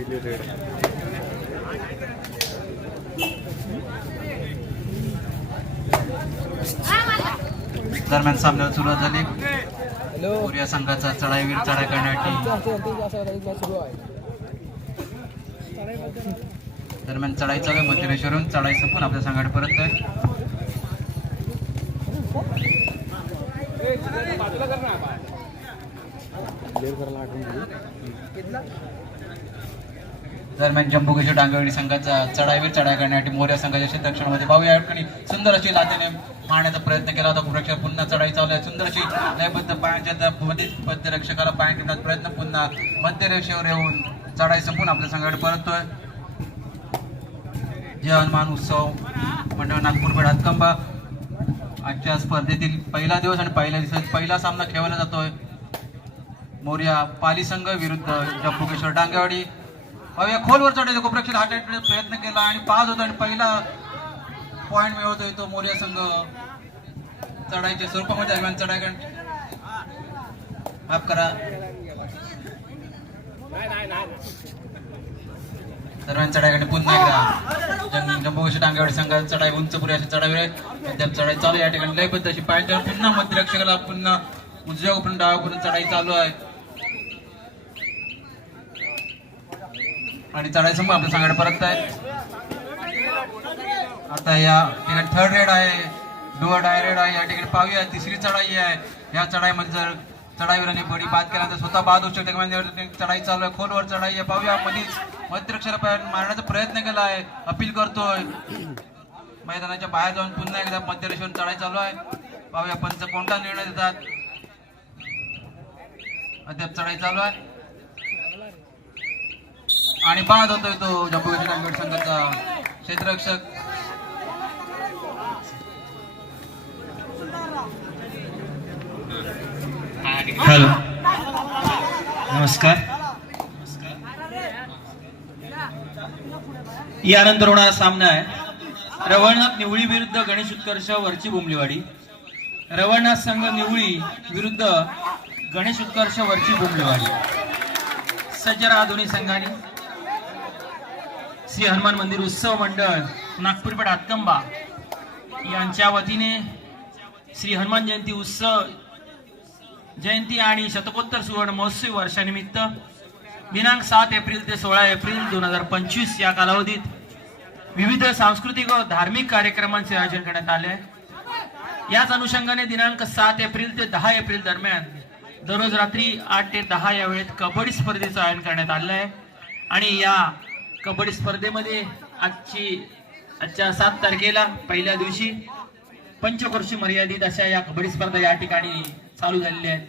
पहिली रेड दरम्यान सामन्याला सुरुवात झाली. कोरिया संघाचा चढाईवीर चढाई करण्यासाठी. दरम्यान चढाई चालू आहे. मध्यरेश्वरून चढाई संपून आपल्या संघाकडे परत आहे. दरम्यान जम्बू किशोर डांगवडी संघाचा चढाईवर चढाई करण्यासाठी मोर्या संघाच्या क्षेत्रक्षणामध्ये भाऊ या ठिकाणी सुंदर अशी लातेने मारण्याचा प्रयत्न केला होता. रक्षक पुन्हा चढाई चालू आहे. सुंदर अशी लयबद्ध पायांच्या त्या मध्य रक्षकाला पाय ठेवण्याचा प्रयत्न. पुन्हा मध्य रेषेवर येऊन चढाई संपून आपल्या संघाकडे परततोय. जय हनुमान उत्सव. मंडळ नागपूर पेठ हातकंबा आजच्या स्पर्धेतील पहिला दिवस आणि पहिल्या दिवसात पहिला सामना खेळवला जातोय. मोर्या पाली संघ विरुद्ध जम्बू किशोर डांगेवाडी अहो, या खोलवर चढायचा कोपरक्षण हाताळण्याचा प्रयत्न केला आणि पाच होता आणि पहिला पॉईंट मिळवतोय तो मोर्या संघ चढाईच्या स्वरूपामध्ये दरम्यान चढाय कर- माफ करा. दरम्यान चढाई पुन्हा एकदा जं- डांगेवाडी संघात चढाई उंचपुरी अशी चढाई अद्याप चढाई चालू आहे. या ठिकाणी लयबद्ध अशी पाहिजे पुन्हा मध्यरक्षकाला पुन्हा उजव्या पण डावाकडून चढाई चालू आहे. आणि चढायचं मग आपल्या सांगायला परत आहे आता या ठिकाणी थर्ड रेड आहे डुअर डाय रेड आहे या ठिकाणी पाहूया तिसरी चढाई आहे. या चढाईमध्ये जर चढाईवरांनी बडी बाद केला तर स्वतः बाद होऊ शकते. म्हणजे चढाई चालू आहे खोलवर चढाई आहे. पाहूया मध्येच मध्यक्षर मारण्याचा प्रयत्न केला आहे अपील करतोय. मैदानाच्या बाहेर जाऊन पुन्हा एकदा मध्यरेषेवर चढाई चालू आहे. पाहूया पंच कोणता निर्णय देतात? अद्याप चढाई चालू आहे. आणि बाद होतोय तो जम्मू काश्मीर संघाचा क्षेत्ररक्षक. हॅलो. नमस्कार. यानंतर होणारा सामना आहे. रवळनाथ निवळी विरुद्ध गणेश उत्कर्ष वरची बुमलीवाडी. रवळनाथ संघ निवळी विरुद्ध गणेश उत्कर्ष वरची बुमलीवाडी. सज्जरा दोन्ही संघाने. श्री हनुमान मंदिर उत्सव मंडळ नागपूरपेठ हातकंबा यांच्या वतीने श्री हनुमान जयंती उत्सव जयंती आणि शतकोत्तर सुवर्ण महोत्सव वर्षानिमित्त दिनांक सात एप्रिल ते सोळा एप्रिल दोन हजार पंचवीस या कालावधीत विविध सांस्कृतिक व धार्मिक कार्यक्रमांचे आयोजन करण्यात आले. आहे याच अनुषंगाने दिनांक सात एप्रिल ते दहा एप्रिल दरम्यान दररोज रात्री आठ ते दहा या वेळेत कबड्डी स्पर्धेचं आयोजन करण्यात आलं आहे आणि या कबड्डी स्पर्धेमध्ये आजची आजच्या सात तारखेला पहिल्या दिवशी पंचवर्षी मर्यादित अशा या कबड्डी स्पर्धा या ठिकाणी चालू झालेल्या आहेत.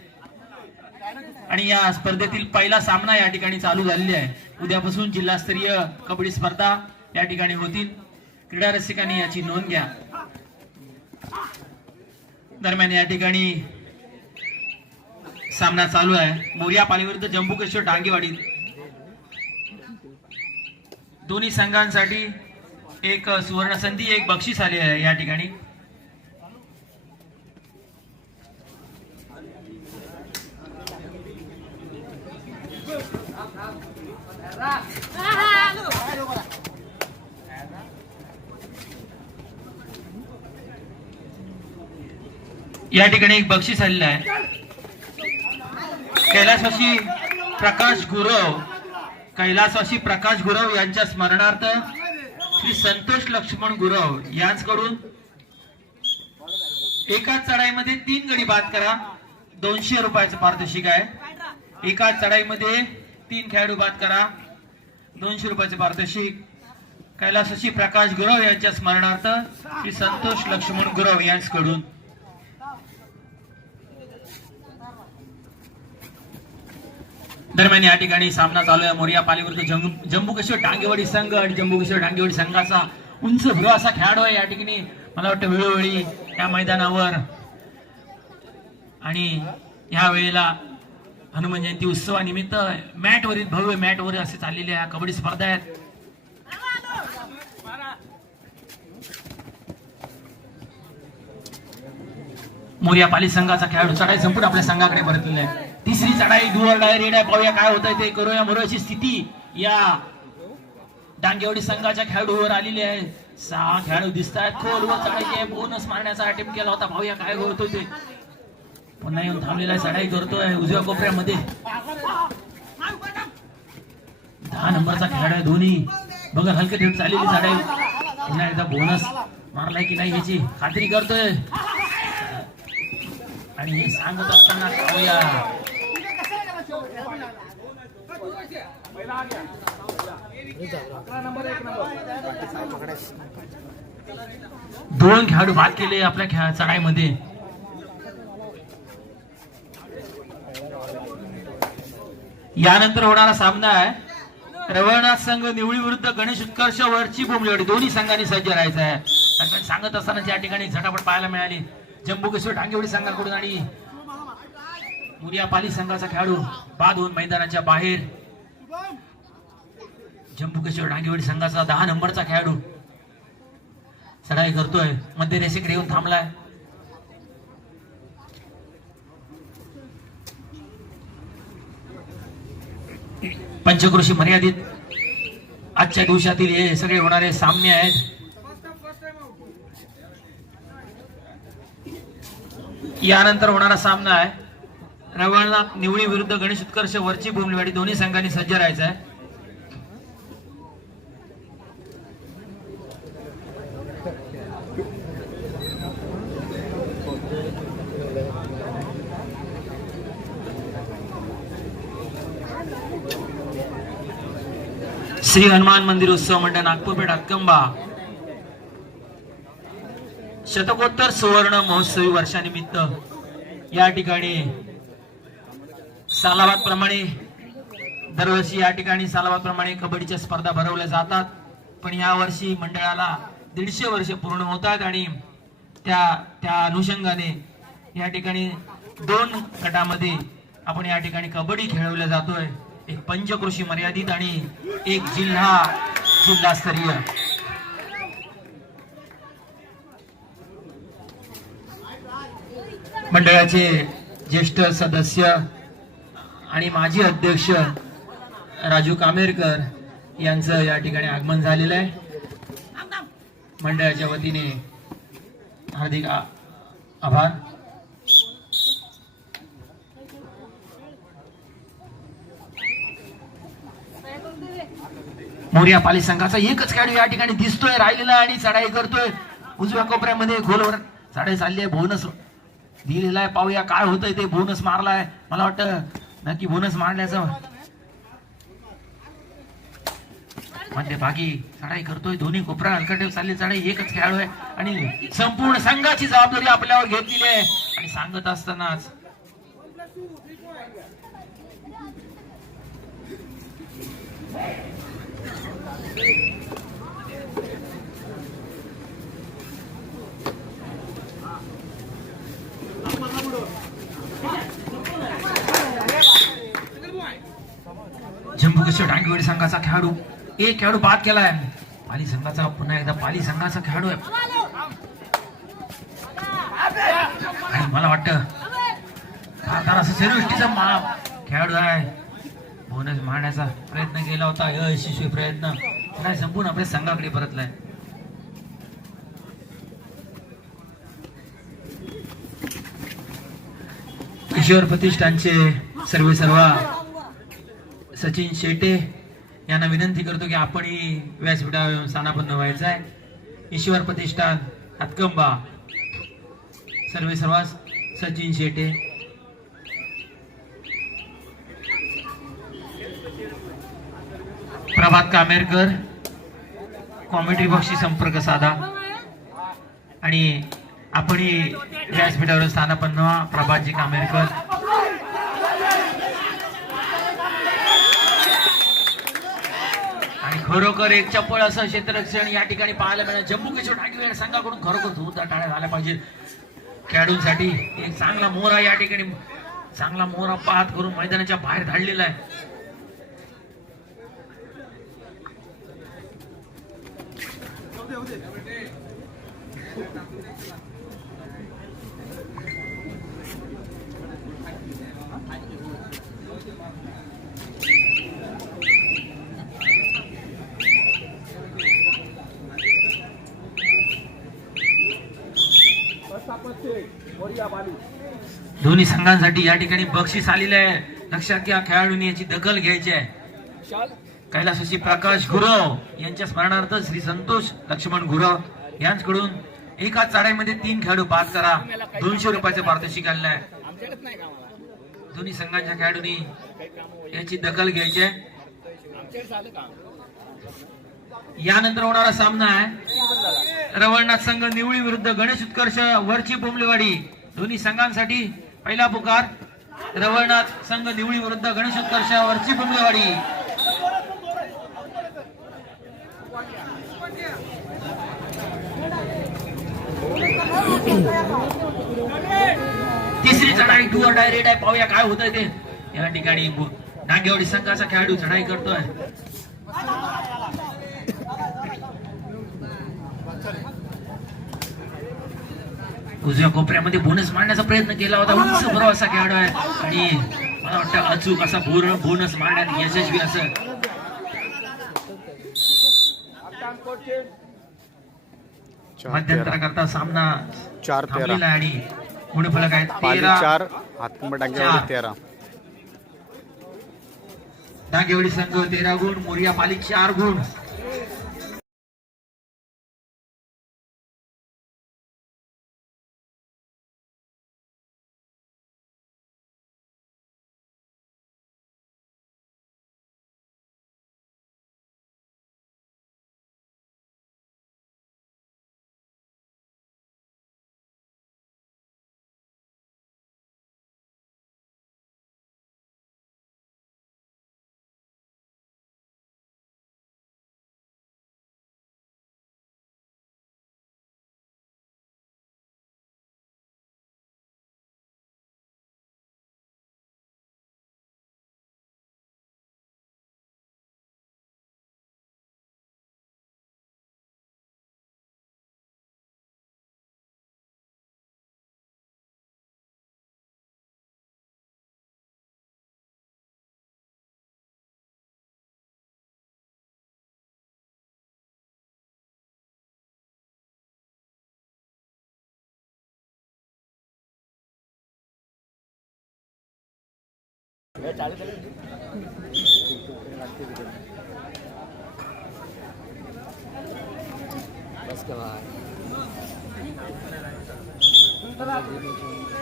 आणि या स्पर्धेतील पहिला सामना या ठिकाणी चालू झालेला आहे. उद्यापासून जिल्हास्तरीय कबड्डी स्पर्धा या ठिकाणी होतील. क्रीडा रसिकांनी याची नोंद घ्या. दरम्यान या ठिकाणी सामना चालू आहे. मोर्या पालीविरुद्ध जम्बू किशोर डांगेवाडी दोन्ही संघांसाठी एक सुवर्ण संधी एक बक्षीस आली आहे या ठिकाणी. या ठिकाणी एक बक्षीस आलेलं आहे. कैलासवासी प्रकाश गुरव कैलासवासी प्रकाश गुरव यांच्या स्मरणार्थ श्री संतोष लक्ष्मण गुरव यांचकडून एकाच चढाईमध्ये तीन गडी बाद करा. दोनशे रुपयाचं पारितोषिक आहे. एकाच चढाईमध्ये तीन खेळाडू बाद करा. दोनशे रुपयाचं पारितोषिक. कैलासशी प्रकाश गुरव यांच्या स्मरणार्थ श्री संतोष लक्ष्मण गुरव यांच्याकडून दरम्यान या ठिकाणी सामना चालू आहे. मोरिया पालीविरुद्ध जम्मू किशोर डांगेवाडी संघ आणि जम्मू किशोर डांगेवाडी संघाचा उंच भ्र असा खेळाडू आहे या ठिकाणी. मला वाटतं वेळोवेळी या मैदानावर आणि ह्या वेळेला हनुमान जयंती उत्सवानिमित्त मॅटवरील भव्य मॅटवर असे चाललेल्या या कबड्डी स्पर्धा आहेत. मोर्या पाली संघाचा खेळाडू चढाई संपूर्ण आपल्या संघाकडे परतलेला आहे. तिसरी चढाई दुवर डाय आहे पाहूया काय होत आहे ते करूया मोरची स्थिती. या डांगेवाडी संघाच्या खेळाडूवर आलेली आहे. सहा खेळाडू दिसत आहेत. खोलवर चढायचे बोनस मारण्याचा अटेम्प्ट केला होता. भाऊया काय होत होते पुन्हा येऊन थांबलेला आहे, चढाई करतोय उजव्या कोपऱ्यामध्ये. दहा नंबरचा खेळाडू आहे धोनी. बघा हलके थेट चाललेली चढाई. पुन्हा एकदा बोनस मारलाय की नाही याची खात्री करतोय. आणि हे सांगत असताना पाहूया दोन खेळाडू बाद केले आपल्या खेळा चढाईमध्ये. यानंतर होणारा सामना आहे. रवळनाथ संघ निवळी विरुद्ध गणेश उत्कर्ष वरची भूमलेवाडी दोन्ही संघांनी सज्ज राहायचं आहे. सांगत असताना त्या ठिकाणी झटापट पाहायला मिळाली. जम्बू केशवर डांगेवाडी संघाकडून आणि मुरिया पाली संघाचा खेळाडू बाद होऊन मैदानाच्या बाहेर जम्मू काश्मीर डांगेवाडी संघाचा दहा नंबरचा खेळाडू. चढाई करतोय. मध्य रेषेकडे येऊन थांबलाय. पंचकृषी मर्यादित. आजच्या दिवसातील हे सगळे होणारे सामने आहेत. यानंतर होणारा सामना आहे. रवळनाथ निवळी विरुद्ध गणेश उत्कर्ष वरची भूमलेवाडी दोन्ही संघांनी सज्ज राहायचं आहे श्री हनुमान मंदिर उत्सव म्हणजे मंडळ नागपूर पेठ अक्कंबा शतकोत्तर सुवर्ण महोत्सवी वर्षानिमित्त या ठिकाणी सालाबाद प्रमाणे दरवर्षी या ठिकाणी सालाबाद प्रमाणे कबड्डीच्या स्पर्धा भरवल्या जातात. पण या वर्षी मंडळाला दीडशे वर्ष पूर्ण होतात आणि त्या त्या अनुषंगाने या ठिकाणी दोन गटामध्ये आपण या ठिकाणी कबड्डी खेळवल्या जातोय. एक पंचकृषी मर्यादित आणि एक जिल्हा जिल्हास्तरीय. मंडळाचे ज्येष्ठ सदस्य आणि माजी अध्यक्ष राजू कामेरकर यांचं या ठिकाणी आगमन झालेलं आहे. मंडळाच्या वतीने हार्दिक आ- आभार. मोर्या पाली संघाचा एकच खेळाडू या ठिकाणी दिसतोय राहिलेला आणि चढाई करतोय. उजव्या कोपऱ्यामध्ये गोलवर चढाई चालली आहे बोनस दिलेला आहे. पाहूया काय होतंय ते. बोनस मारलाय. मला वाटतं नक्की बोनस मारण्याचं म्हणजे मध्ये भागी चढाई करतोय. दोन्ही कोपरा हलकटे चालली चढाई. एकच खेळाडू आहे आणि संपूर्ण संघाची जबाबदारी आपल्यावर घेतलेली आहे. आणि सांगत असतानाच जम्मू काश्मीर डांगेवाडी संघाचा खेळाडू. एक खेळाडू बाद केलाय. पाली संघाचा पुन्हा एकदा पाली संघाचा खेळाडू आहे. आणि मला वाटत असं सेरुष्टीचा मा खेळाडू आहे. बोनस मारण्याचा प्रयत्न केला होता. यशस्वी प्रयत्न. काय संपून आपल्या संघाकडे परतलाय? ईश्वर प्रतिष्ठानचे सर्व सर्व सचिन शेटे यांना विनंती करतो की आपणही व्यासपीठा स्थानापन्न व्हायचं आहे. ईश्वर प्रतिष्ठान हातकंबा सर्वे सर्वास सचिन शेटे. प्रभात कामेरकर कॉमेडी बक्षी संपर्क साधा. आणि आपणही व्यासपीठावर स्थानापन्न व्हा प्रभातजी कामेरकर आणि खरोखर एक चप्पळ असं क्षेत्ररक्षण या ठिकाणी पाहायला मिळालं. जम्मू किशोर ठाकरे संघाकडून खरोखर जोरदार टाळ्या झाल्या पाहिजे. खेळाडूंसाठी एक चांगला मोहरा या ठिकाणी चांगला मोहरा पाहत करून मैदानाच्या बाहेर धाडलेला आहे. दोन्ही संघांसाठी या ठिकाणी बक्षीस आलेले आहे. लक्षात घ्या खेळाडूंनी याची दखल घ्यायची आहे. कैलासाची प्रकाश गुरव यांच्या स्मरणार्थ श्री संतोष लक्ष्मण गुरव यांच्याकडून एकाच चढाईमध्ये तीन खेळाडू पास करा. दोनशे रुपयाचे पारितोषिक आलेलं आहे दोन्ही संघांच्या खेळाडूंनी याची दखल घ्यायची आहे. यानंतर होणारा सामना आहे. रवळनाथ संघ निवळी विरुद्ध गणेश उत्कर्ष वरची बोंबलेवाडी दोन्ही संघांसाठी पहिला पुकार. रवळनाथ संघ निवळी विरुद्ध गणेश उत्कर्ष वरची बोंबलेवाडी तिसरी चढाई टू डायरेक्ट आहे. पाहूया काय होतंय ते. या ठिकाणी बु- नागेवाडी संघाचा खेळाडू चढाई करतोय. उजव्या कोपऱ्यामध्ये बोनस मारण्याचा प्रयत्न केला होता. उंच बरोबर असा खेळाडू आहे. आणि मला वाटतं अचूक असा बोर बोनस मारण्यात यशस्वी असं. मध्यंतराकरता सामना चार तेरा. आणि पुढे फलक आहे तेरा चार. डांगेवाडी तेरा. नागेवाडी संघ तेरा गुण मोरिया पालिक चार गुण.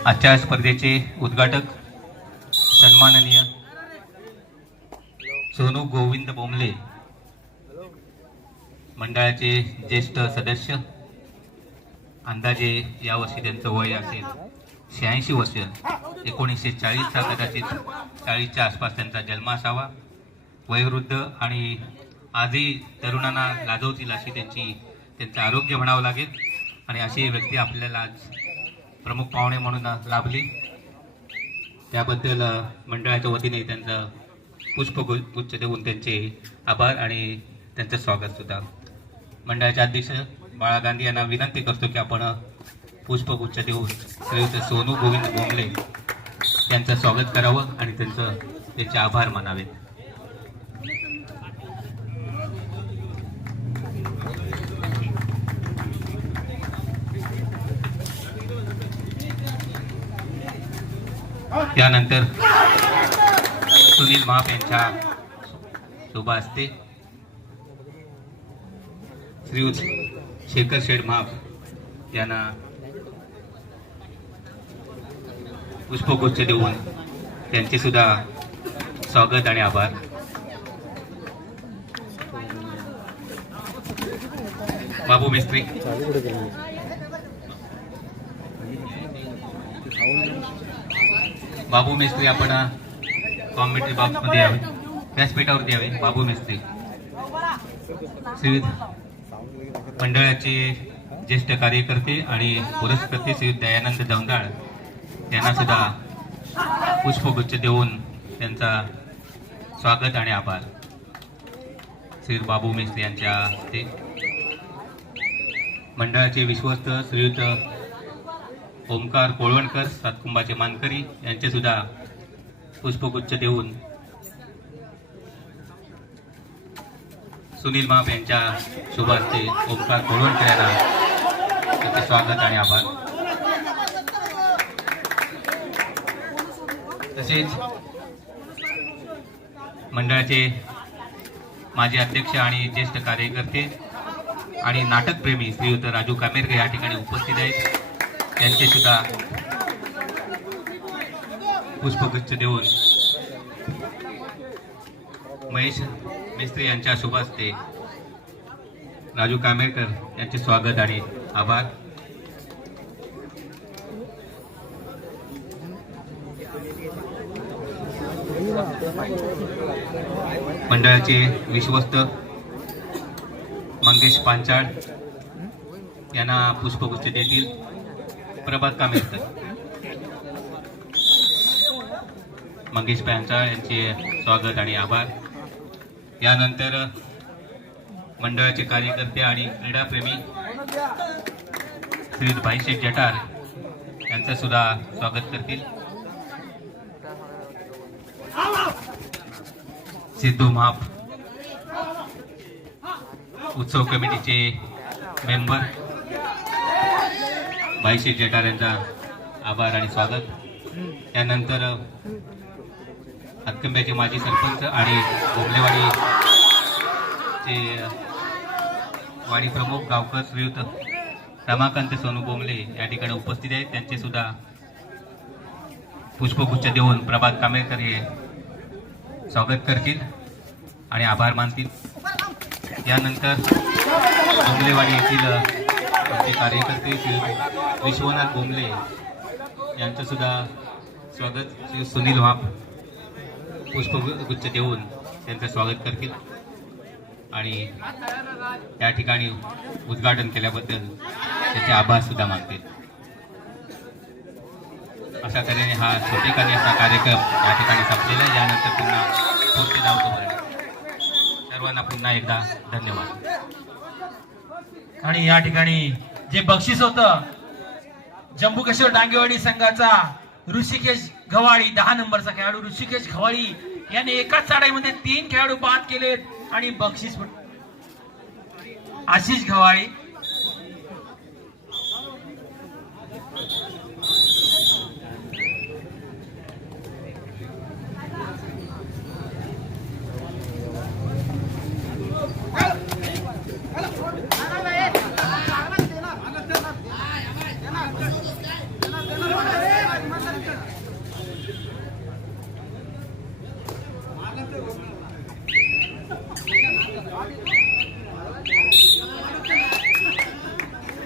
आजच्या स्पर्धेचे उद्घाटक सन्माननीय सोनू गोविंद बोंबले मंडळाचे ज्येष्ठ सदस्य अंदाजे यावर्षी त्यांचं वय असेल. शहाऐंशी वर्ष एकोणीसशे चाळीसचा कदाचित चाळीसच्या आसपास त्यांचा जन्म असावा. वयोवृद्ध आणि आजही तरुणांना लाजवतील अशी त्यांची त्यांचं आरोग्य म्हणावं लागेल. आणि अशी व्यक्ती आपल्याला आज प्रमुख पाहुणे म्हणून लाभली. त्याबद्दल मंडळाच्या वतीने त्यांचं पुष्पगुच्छ देऊन त्यांचे आभार आणि त्यांचं स्वागत सुद्धा. मंडळाचे अध्यक्ष बाळा गांधी यांना विनंती करतो की आपण पुष्पगुच्छ देऊन श्रीयुत सोनू गोविंद बोंगले यांचं स्वागत करावं आणि त्यांचं त्यांचे आभार मानावेत त्यानंतर सुनील महाप यांच्या शोभा असते. श्रीयुत शेखर शेठ महाप यांना पुष्पगुच्छ देऊन त्यांचे सुद्धा स्वागत आणि आभार. बाबू मिस्त्री. बाबू मिस्त्री आपण कॉमेंट्री बॉक्समध्ये यावे. व्यासपीठावरती यावे. बाबू मिस्त्री. श्री मंडळाचे ज्येष्ठ कार्यकर्ते आणि पुरस्कर्ते श्री दयानंद दौंदाळ त्यांना सुद्धा पुष्पगुच्छ देऊन त्यांचा स्वागत आणि आभार. श्री बाबू मिस्त्री यांच्या हस्ते. मंडळाचे विश्वस्त श्रीयुत ओमकार कोळवणकर सातकुंभाचे मानकरी यांचे सुद्धा पुष्पगुच्छ देऊन सुनील माप यांच्या शुभ हस्ते ओमकार कोळवणकर यांना त्यांचे स्वागत आणि आभार. तसेच मंडळाचे माजी अध्यक्ष आणि ज्येष्ठ कार्यकर्ते आणि नाटकप्रेमी श्रीयुत राजू कामेरकर या ठिकाणी उपस्थित आहेत. त्यांचे सुद्धा पुष्पगुच्छ देऊन महेश मिस्त्री यांच्या शुभ राजू कामेरकर यांचे स्वागत आणि आभार. मंडळाचे विश्वस्त मंगेश पांचाळ यांना पुष्पगुच्छ देतील. प्रभात कामेरकर मंगेश पांचाळ यांचे स्वागत आणि आभार. यानंतर मंडळाचे कार्यकर्ते आणि क्रीडाप्रेमी श्री भाईशेठ जटार यांचं सुद्धा स्वागत करतील. सिद्धू माप उत्सव कमिटीचे मेंबर भाईशेख जटार यांचा आभार आणि स्वागत. त्यानंतर हातकंब्याचे माजी सरपंच आणि बोमलेवाडीचे वाडी प्रमुख गावकर श्रीयुत रमाकांत सोनू बोमले या ठिकाणी उपस्थित आहेत. त्यांचे सुद्धा पुष्पगुच्छ देऊन प्रभात कामेकर हे स्वागत करतील आणि आभार मानतील. यानंतर बोंबलेवाडी येथील आमचे कार्यकर्ते श्री विश्वनाथ बोंबले यांचं सुद्धा स्वागत. श्री सुनील वाप पुष्पगुच्छ देऊन त्यांचं स्वागत करतील. आणि त्या ठिकाणी उद्घाटन केल्याबद्दल त्याचे आभार सुद्धा मानतील. अशा तऱ्हेने हा छोटेखानी असा कार्यक्रम या ठिकाणी संपलेला आहे. यानंतर पुन्हा पुढचे धावतो सर्वांना पुन्हा एकदा धन्यवाद. आणि या ठिकाणी जे बक्षीस होतं जम्मू काश्मीर डांगेवाडी संघाचा ऋषिकेश घवाळी दहा नंबरचा खेळाडू ऋषिकेश घवाळी याने एकाच चढाईमध्ये तीन खेळाडू बाद केलेत आणि बक्षीस आशिष घवाळी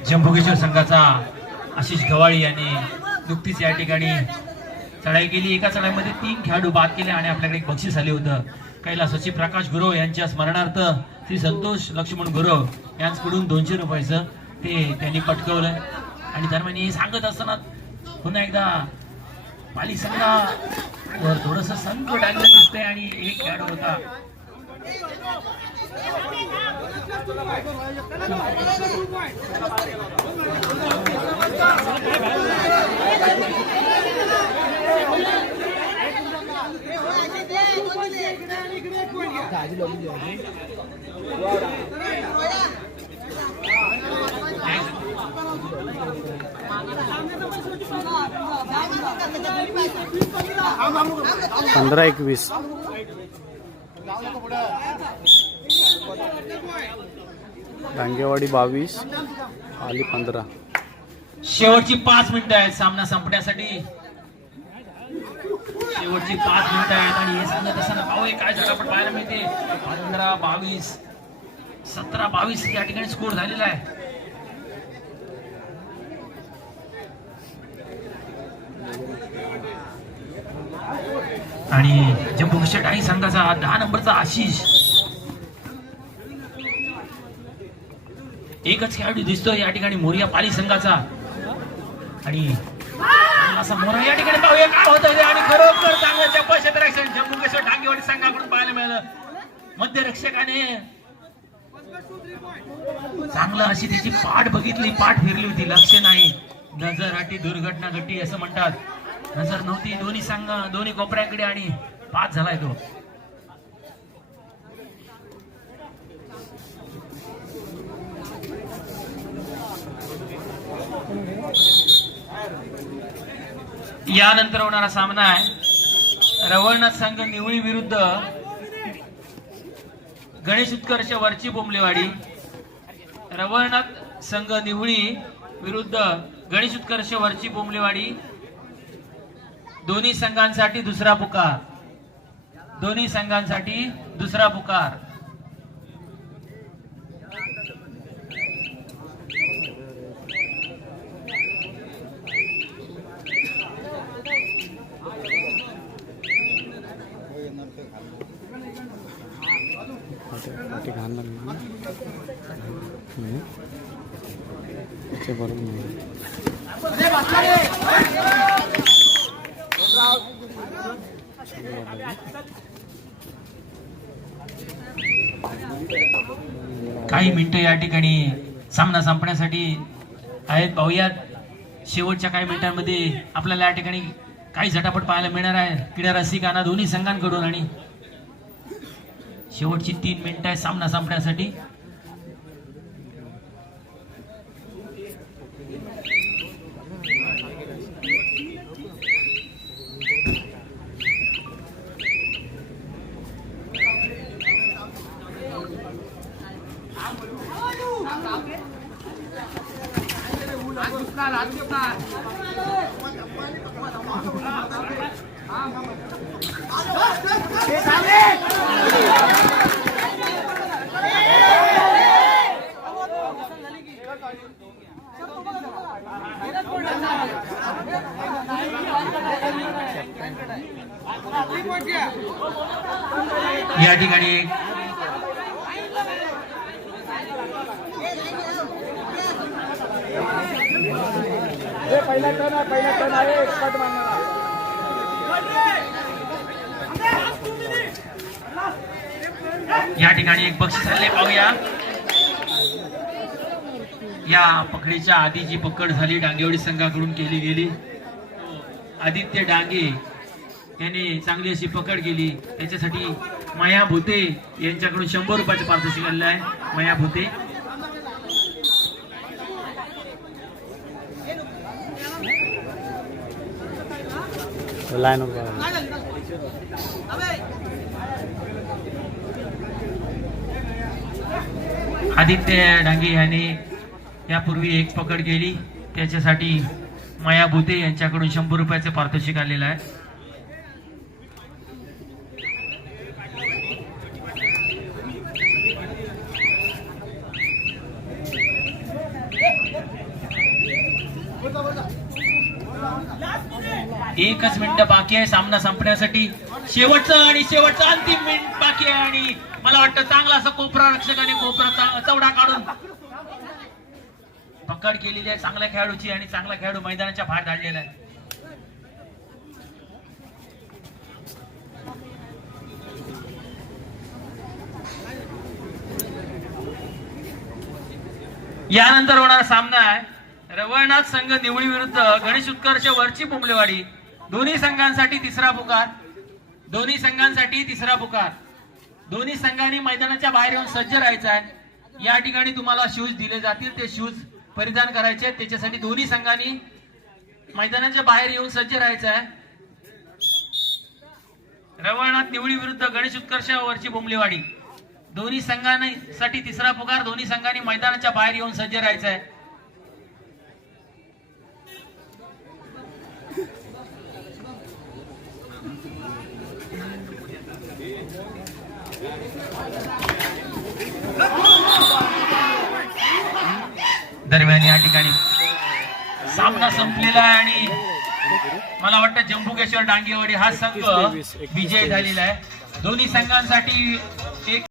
जम्मू काश्मीर संघाचा आशिष गवाळी यांनी नुकतीच या ठिकाणी चढाई केली. एका चढाईमध्ये तीन खेळाडू बाद केले आणि आपल्याकडे एक बक्षीस आले होतं. कैलास प्रकाश गुरव यांच्या स्मरणार्थ श्री संतोष लक्ष्मण गुरव यांच्याकडून दोनशे रुपयाचं ते त्यांनी पटकवलं. आणि दरम्यान हे सांगत असताना पुन्हा एकदा पाली संघावर थोडस संकट आलेलं दिसतंय आणि एक खेळाडू होता पंधरा एकवीस. डांगेवाडी बावीस आली पंधरा. शेवटची पाच मिनिटं आहेत सामना संपण्यासाठी. शेवटची पाच मिनिटं आहेत आणि हे सांगत असताना भाऊ हे काय झालं आपण पाहायला मिळते. पंधरा बावीस सतरा बावीस या ठिकाणी स्कोर झालेला आहे. आणि जम्मू काश्मीर डाई संघाचा दहा नंबरचा आशिष. एकच खेळाडू दिसतोय या ठिकाणी मोरिया पाली संघाचा. आणि असा मोरा या ठिकाणी पाहूया काय होत आणि खरोखर चांगलं चप्पल क्षेत्ररक्षण जम्मू काश्मीर डांगेवाडी संघाकडून पाहायला मिळालं. मध्यरक्षकाने चांगलं अशी त्याची पाठ बघितली. पाठ फिरली होती. लक्ष नाही. नजर आटी दुर्घटना घटी असं म्हणतात. नजर नव्हती. दोन्ही संघ दोन्ही कोपऱ्याकडे आणि पाच झालाय तो. यानंतर होणारा सामना आहे. रवळनाथ संघ निवळी विरुद्ध गणेश उत्कर्ष वरची बोंबलेवाडी. रवळनाथ संघ निवळी विरुद्ध गणेश उत्कर्ष वरची बोंबलेवाडी. दोन्ही संघांसाठी दुसरा पुकार. दोन्ही संघांसाठी दुसरा पुकार. पाठी- बरोबर नाही काही मिनिटं या ठिकाणी सामना संपण्यासाठी आहेत. पाहूयात शेवटच्या काही मिनिटांमध्ये आपल्याला या ठिकाणी काही झटापट पाहायला मिळणार आहे. क्रीडा रसिकांना दोन्ही संघांकडून आणि शेवटची तीन मिनिटं आहे सामना संपण्यासाठी या ठिकाणी या ठिकाणी एक बक्षीस आले पाहूया. या पकडीच्या आधी जी पकड झाली डांगेवाडी संघाकडून केली गेली. आदित्य डांगे यांनी चांगली अशी पकड केली. त्याच्यासाठी माया भूते यांच्याकडून शंभर रुपयाचं पारितोषिक आलेलं आहे. माया भूते. लाईन आदित्य डांगे यांनी यापूर्वी एक पकड केली. त्याच्यासाठी माया भुते यांच्याकडून शंभर रुपयाचं पारितोषिक आलेलं आहे. एकच मिनिट बाकी आहे. सामना संपण्यासाठी शेवटचं आणि शेवटचं अंतिम मिनिट बाकी आहे आणि मला वाटतं चांगला असं कोपरा रक्षकाने कोपरा चौडा काढून पकड केलेली आहे चांगल्या खेळाडूची आणि चांगला खेळाडू मैदानाच्या बाहेर धाडलेला आहे. यानंतर होणारा सामना आहे. रवळनाथ संघ निवळी विरुद्ध गणेश उत्कर्ष वरची बोंबलेवाडी दोन्ही संघांसाठी तिसरा पुकार. दोन्ही संघांसाठी तिसरा पुकार. दोन्ही संघांनी मैदानाच्या बाहेर येऊन सज्ज राहायचं आहे. या ठिकाणी तुम्हाला शूज दिले जातील. ते शूज परिधान करायचे. आहेत त्याच्यासाठी दोन्ही संघांनी मैदानाच्या बाहेर येऊन सज्ज राहायचं आहे. रवळनाथ निवळी विरुद्ध गणेश उत्कर्षावरची बोंबलेवाडी. दोन्ही संघांसाठी तिसरा पुकार दोन्ही संघांनी मैदानाच्या बाहेर येऊन सज्ज राहायचं आहे. दरम्यान या ठिकाणी. सामना संपलेला आहे आणि मला वाटतं जम्बुकेश्वर डांगेवाडी हा संघ विजय झालेला आहे. दोन्ही संघांसाठी एक